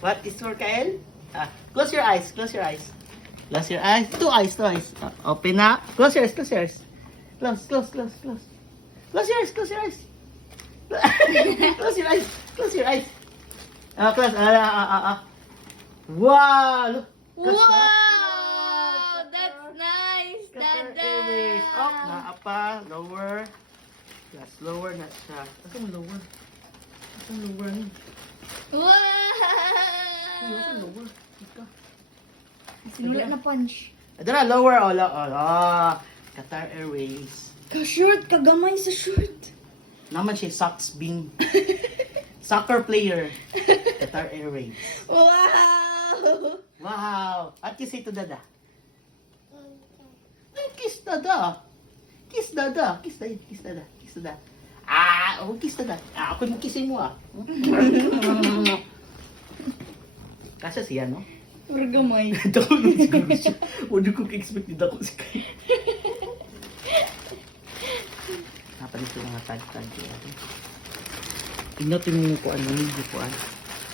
What is for Kael? Close your eyes. Close your eyes. Close your eyes. Two eyes. Two eyes. Open na. Close your eyes. Close your eyes. Close. Close. Close. Close. Close your eyes. Close your eyes. Close your eyes. Close your eyes. Close. Wow. Look. Wow! That's nice, Qatar Dada! Airways. Up. Naa pa. Lower. Yes, lower na siya. Asa mo lower? Asa mo lower ni? Wow! Uy, asa mo lower? Ika. Sinula na punch. Ito na, lower. Qatar Airways. Ka-short, kagamay sa short. Naman siya, socks being soccer player. Qatar Airways. Wow! Wow! At you say to Dada? Ay, kiss Dada. Kiss Dada. Kiss Dada. Kiss Dada. Kiss Dada. Kiss Dada. Ako yung kissin mo Kasya siya, no? Gamay. Dako yung siguro siya. Huwag ko ka-expect din ako si Kaya. Napalit ko mga tag-tag. Tingnan mo ko ano, medyo ko ano.